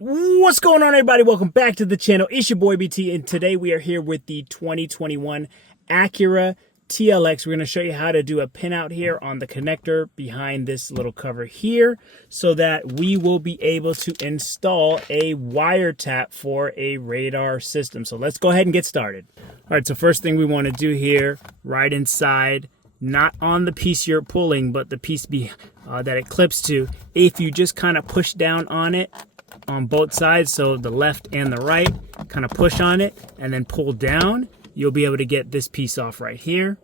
What's going on, everybody? Welcome back to the channel. It's your boy BT, and today we are here with the 2021 Acura TLX. We're going to show you how to do a pinout here on the connector behind this little cover here so that we will be able to install a wiretap for a radar system. So let's go ahead and get started. All right, so first thing we want to do here, right inside, not on the piece you're pulling, but the piece that it clips to, if you just kind of push down on it, on both sides, so the left and the right, kind of push on it and then pull down, you'll be able to get this piece off right here.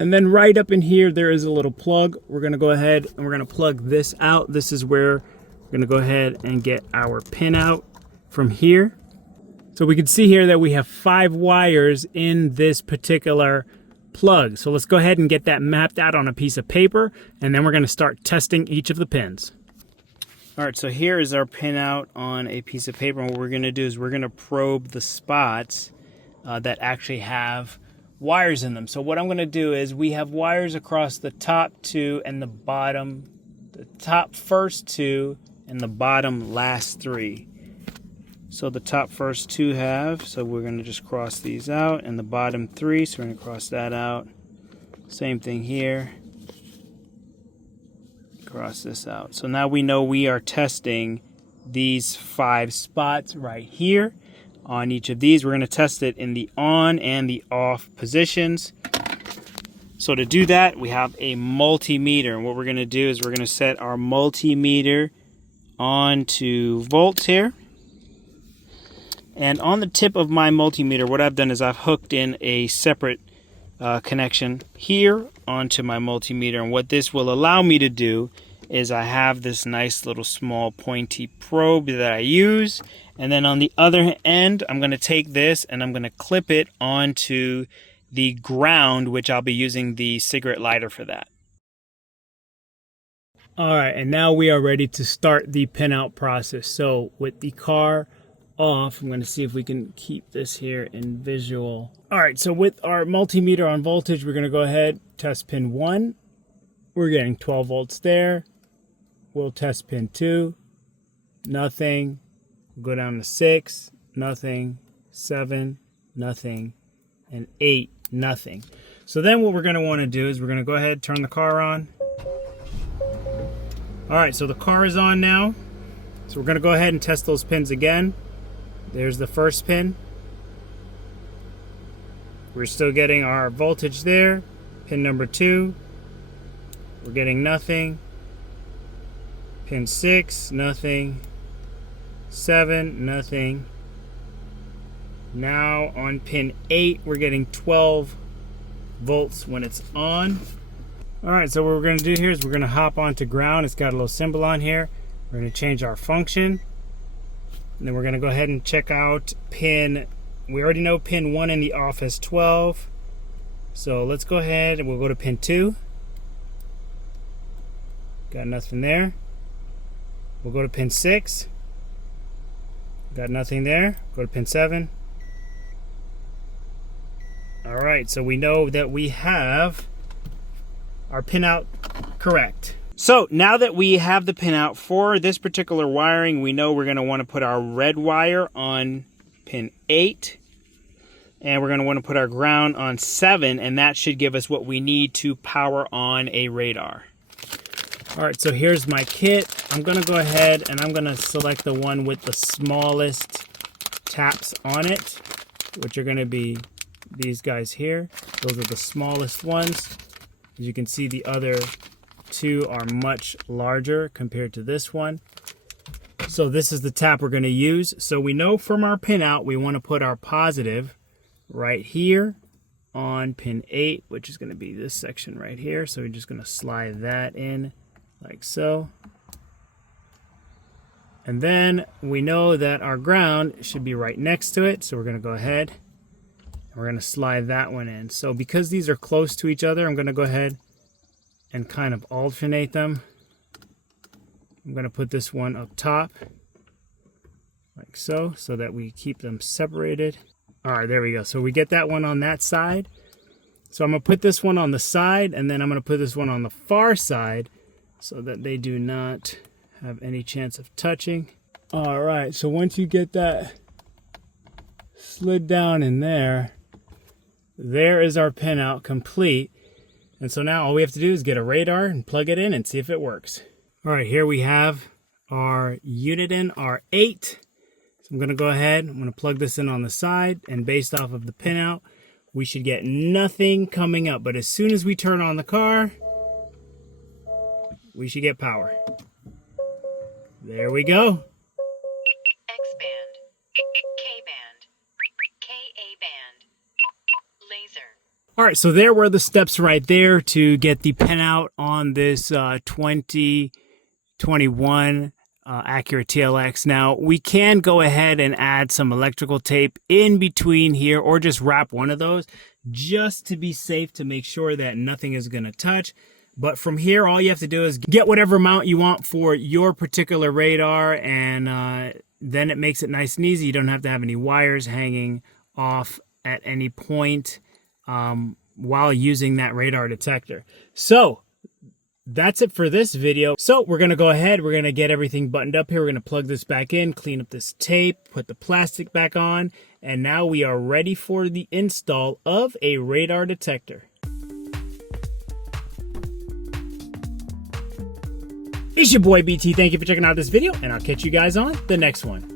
And then right up in here there is a little plug. We're going to go ahead and we're going to plug this out. This is where we're going to go ahead and get our pin out from here. So we can see here that we have 5 wires in this particular plug. So let's go ahead and get that mapped out on a piece of paper, and then we're going to start testing each of the pins. All right, so here is our pinout on a piece of paper, and what we're going to do is we're going to probe the spots that actually have wires in them. So what I'm going to do is we have wires across the top 2 and the bottom, the top first 2 and the bottom last 3. So the top first 2 have, so we're going to just cross these out, and the bottom 3, so we're going to cross that out. Same thing here. Cross this out. So now we know we are testing these 5 spots right here. On each of these, we're going to test it in the on and the off positions. So to do that, we have a multimeter, and what we're going to do is we're going to set our multimeter onto volts here. And on the tip of my multimeter, what I've done is I've hooked in a separate connection here onto my multimeter, and what this will allow me to do is I have this nice little small pointy probe that I use, and then on the other end I'm going to take this and I'm going to clip it onto the ground, which I'll be using the cigarette lighter for that. Alright, and now we are ready to start the pinout process. So with the car off, I'm going to see if we can keep this here in visual. Alright, so with our multimeter on voltage, we're going to go ahead, test pin 1. We're getting 12 volts there. We'll test pin 2. Nothing. Go down to 6. Nothing. 7. Nothing. And 8. Nothing. So then what we're going to want to do is we're going to go ahead, turn the car on. Alright, so the car is on now. So we're going to go ahead and test those pins again. There's the first pin. We're still getting our voltage there. Pin number 2. We're getting nothing. Pin 6, nothing. 7, nothing. Now on pin 8, we're getting 12 volts when it's on. Alright, so what we're going to do here is we're going to hop onto ground. It's got a little symbol on here. We're going to change our function. And then we're going to go ahead and check out pin. We already know pin 1 in the off is 12. So let's go ahead and we'll go to pin 2. Got nothing there. We'll go to pin 6. Got nothing there. Go to pin 7. Alright, so we know that we have our pinout correct. So now that we have the pinout for this particular wiring, we know we're going to want to put our red wire on pin 8. And we're going to want to put our ground on 7, and that should give us what we need to power on a radar. Alright, so here's my kit. I'm going to go ahead and I'm going to select the one with the smallest taps on it, which are going to be these guys here. Those are the smallest ones. As you can see, the other 2 are much larger compared to this one. So this is the tap we're going to use. So we know from our pinout we want to put our positive right here on pin 8, which is going to be this section right here. So we're just going to slide that in like so. And then we know that our ground should be right next to it. So we're going to go ahead and we're going to slide that one in. So because these are close to each other, I'm going to go ahead and kind of alternate them. I'm going to put this one up top like so that we keep them separated. All right, there we go. So we get that one on that side. So I'm going to put this one on the side, and then I'm going to put this one on the far side so that they do not have any chance of touching. All right, so once you get that slid down in there, there is our pinout complete. And so now all we have to do is get a radar and plug it in and see if it works. All right, here we have our unit in, our 8. So I'm gonna go ahead, I'm gonna plug this in on the side, and based off of the pinout, we should get nothing coming up. But as soon as we turn on the car, we should get power. There we go. X-band, K-band, Ka-band, laser. All right, so there were the steps right there to get the pinout on this 2021 Acura TLX. Now, we can go ahead and add some electrical tape in between here, or just wrap one of those just to be safe, to make sure that nothing is going to touch. But from here, all you have to do is get whatever mount you want for your particular radar, and then it makes it nice and easy. You don't have to have any wires hanging off at any point while using that radar detector. So that's it for this video. So we're going to go ahead, we're going to get everything buttoned up here. We're going to plug this back in, clean up this tape, put the plastic back on, and now we are ready for the install of a radar detector. It's your boy BT. Thank you for checking out this video, and I'll catch you guys on the next one.